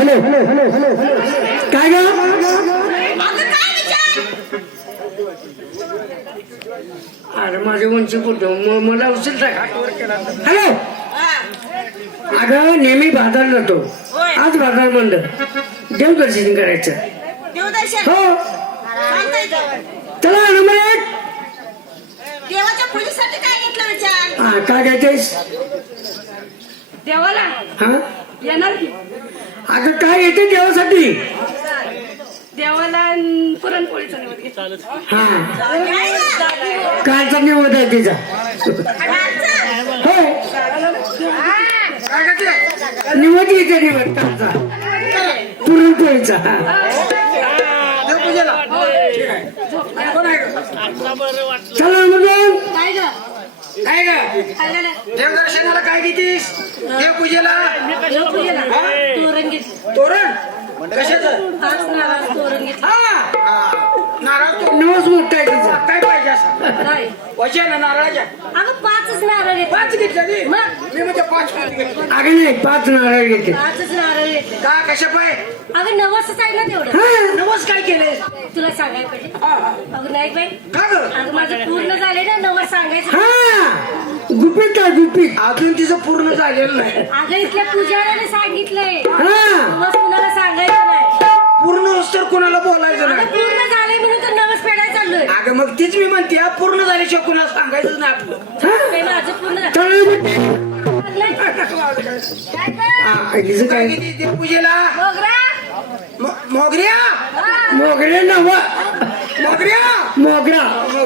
Hello. काय ग? अरे माझे उंची कुठं मला उचलता हॅलो. अगं नेहमी बाजार जातो. आज बाजार बंद देवदर्शन करायचं. हो. चला नंबर एक. काय घ्यायचं देवाला? हा? येणार अगं काय येते देवासाठी? देवाला पुरणपोळीचा निवड घेतला हा. कालचा निवड आहे तिचा. हो. निवड येते निवड कालचा. पुरणपोळीचा. हा. चला दोन काय ग काय ग देवदर्शनाला काय घेतीस? तोरण घेतलं तोरण? कशाचं? घेतलं हा. नारळ तो नवस मोठा आहे तिचा? काय पाहिजे असं? काय? वचन नारळाच्या? अगं पाचच नारळ घेतले. पाच मग? मी म्हणजे पाच. अगं नाही पाच नारळ घेते पाचच नारळ घेतले का? कशा पाय अगं नवसच आहे ना तेवढं. हा. नवस काय केले तुला सांगायला पाहिजे. हा. अगं नाही बाई. का ग? अगं माझं पूर्ण झाले ना नवस सांगायचं. हा. गुपित आहे गुपित. अजून तिचं पूर्ण झालेलं नाही. अगं इथल्या पुजाऱ्याने सांगितलंय. हा. नवस कुणाला सांगायचं नाही. पूर्ण होस तर कोणाला बोलायचं अगं नाही. पूर्ण झाले म्हणून तर नवस फेडायला चाललोय. अगं मग तीच मी म्हणते हा, पूर्ण झाल्याशिवाय कोणाला सांगायचंच नाही आपलं. माझं पूर्ण झालं. हिचं काय? म- मोगऱ्या. मोगरे नव मोगऱ्या? मोगरा.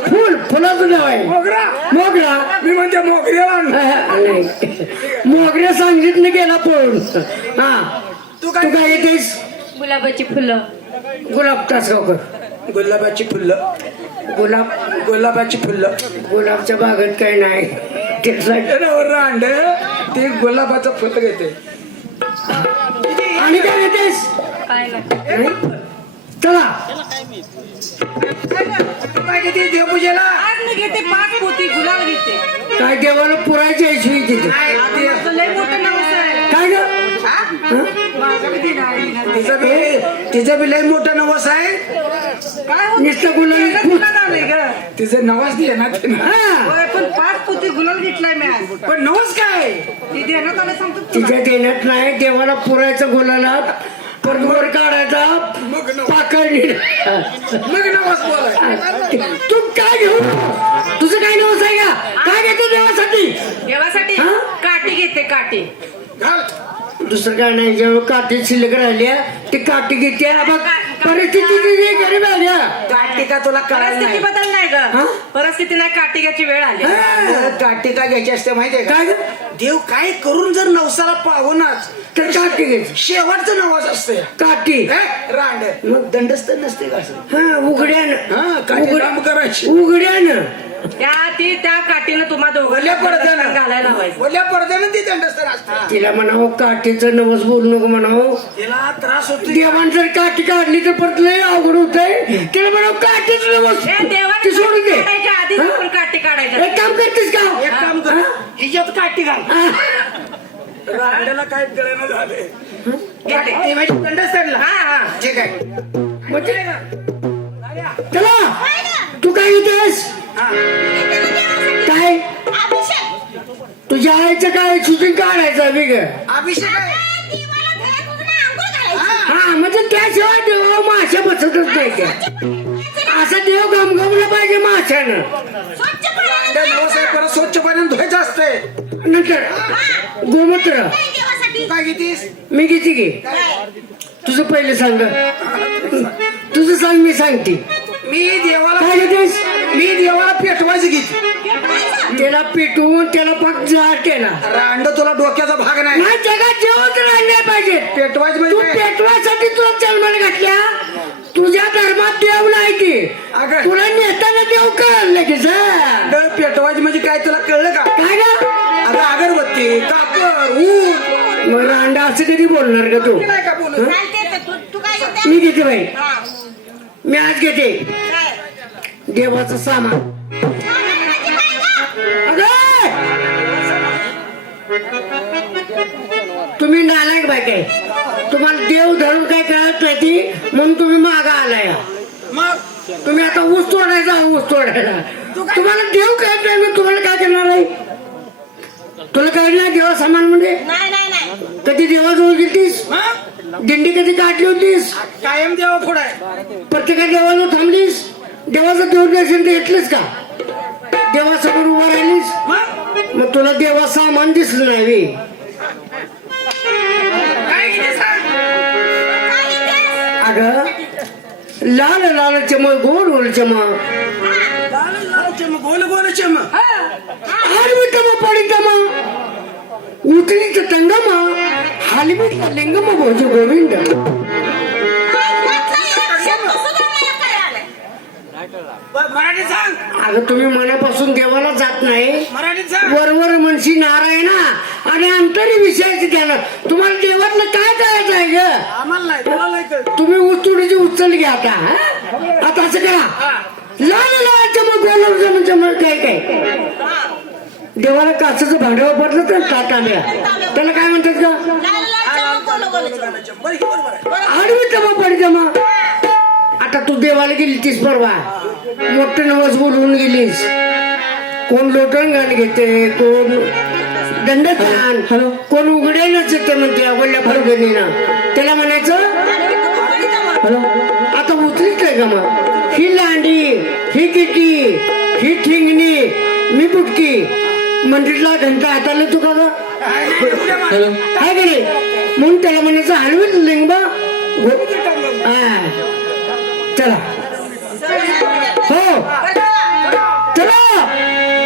फुल फुलाचं नाव आहे. मोगरा? मोगरा. मी म्हणते मोगऱ्या नाही. मोगऱ्या सांगितलं गेला पळून हा. तू तू काय काय येतेस? गुलाबाची फुलं. गुलाब तासगावकर गुलाबाची फुल्लं गुलाब. गुलाबाची फुल्लं गुलाबच्या बागेत काही नाही. रांड ते गुलाबाचं फुल घेते. आणि काय येतेस काय नाही. नाही? चला. काय घेते देवपूजेला? आज मी घेते पाच पोती गुलाब घेते. काय देवाला पुरायची ऐशवी तिथे काय ग. तिचं बी तिचं बी लय मोठं नवस आहे. काय नुसतं गुलाब तिचं नवस दे ना. हा. पण पाच पोती गुलाब घेतलाय मी आज. पण नवस काय? ती देण्यात आलं सांगतो देण्यात नाही देवाला पुरायचं गुलाला परवर काढायचा पाकळणी मग नवस बोलाय तू काय घेऊ तुझं काय नवस आहे का? काय घेते देवासाठी? देवासाठी? हा? काठी घेते काठी. घाल दुसरं काय नाही जेव्हा काठी शिल्लक राहिल्या ती काठी घेते बघ परिस्थिती गरीब आल्या. काटिका तुला कळायला परिस्थिती नाही बदल नाही हा? ग परिस्थिती नाही काठी घ्यायची वेळ आली. हा. काटिका घ्यायची असते माहितीये काय का? देव काय करून जर नवसाला पाहूनच तर काठी घ्यायची. शेवटचं नवस असते. काठी. रांड. मग दंडस्थ नसते का असं? हा उघड्यानं. हा काठी लांब करायची. उघड्यानं. त्या ती त्या काठीनं तुम्हा ओल्या दोघं पडद्यानं. घालायला लावायचं ओल्या पडद्यानं ती दंडस्थ असते. तिला म्हणावं काठीचं नवस बोलू नको म्हणावं. तिला त्रास होतो देवान जर काठी काढली तर परत लय अवघड होतंय. तिला म्हणावं काठीच नवस हे देवाने ती सोडून दे. काढायच्या आधीच हा? आपण काठी काढायच्या एक काम करतेस का? एक काम कर. हिच्यात काठी घाल. हा? रांड्याला काय कळेना झाले म्हणजे दंडस्थानला हा हा. ठीक आहे. म्हणजे? चला. तू काय घेतेस हा. काय? तुझ्या आईचं काय? शूटिंग काढायचं वेग अभिषेक. आहे हा. हा म्हणजे त्याशिवाय देव माशा बसतच नाही त्या असा देव गमगमला पाहिजे माशानं. रांड्या नवस आहे परत स्वच्छ पाण्याने धुवायचं असते नंतर गोमूत्र. तू काय घेतीस? मी किती घे तुझं पहिले सांग. तुझं सांग मी सांगते. मी देवाला काय घेतेस? मी देवाला पेटवायचं घेते त्याला पेटवून त्याला फक्त जार केला. रांड तुला डोक्याचा भाग नाही. नाही जगात जेवण राहिले पाहिजे. पेटवायचं तू म्हणजे काय? पेटवासाठी तुला जन्माला घातल्या. तुझ्या धर्मात देव नाही की. अगं. तुला नेताना देव कळलं लगेच हा? रांड पेटवायचं म्हणजे काय तुला कळलं का? काय ग? अगं अगरबत्ती कापर ऊन. मग रांडा असं कधी बोलणार का तू? नाही का बोलू? मी घेते? बाई. मी आज घेते. देवाचं सामान! तुम्ही नालायक बाय काय? तुम्हाला देव धरून काय कळत नाही ती? म्हणून तुम्ही मागा आलाय. मग? तुम्ही आता ऊस तोडायचा ऊस तोडायला. तुम्हाला देव काय नाही मी तुम्हाला काय करणार आहे? तुला काय नाही देवा समान म्हणजे? नाही नाही नाही. कधी देवाजवळ मग? दिंडी कधी काढली होतीस? कायम देवा पुढे प्रत्येका देवाजवळ थांबलीस? देवाचं दूरदर्शन ते घेतलंस का? देवासमोर उभा राहिलीस? मग? मग तुला देवा सामान दिसलं नाही अगं लाल लाल चम गोल गोल चम लाल लाल चम गोल गोल चम आडवी तम पडी तम उतरीच तंगम हालिबीट लिंगम भोज गोविंद. मराठी सांग. अगं तुम्ही मनापासून देवाला जात नाही. मराठीत सांग. वरवर म्हणशी नारायणा आणि अंतरी विषयाची त्याला तुम्हाला देवातलं काय करायचं आहे ग? आम्हाला नाही तुला नाही कळत. तुम्ही उचुडीची उचल घ्या आता हा? आता असं करा. लाल लाल चमक गोल चमक चमक काय काय? देवाला काचाचं भांडं वापरलं तर का तांब्या त्याला काय म्हणतात का बरं, हे बरोबर आहे. आडवी जमा पड जमा आता तू देवाला गेली तीस परवा. मोठं नवस बोलवून गेलीस. कोण लोटण गाण घेते कोण दंडकान हॅलो. कोण उघडे नसते म्हणते आवडल्या फरगणीनं त्याला म्हणायचं हॅलो. आता उतरीच काय का मग? ही लांडी ही किटी ही ठिंगणी मी बुटकी. मंदिरला घंटा हाताला तू का काय म्हणून त्याला म्हणायचं हलवीत लिंगबा गो- हा. चला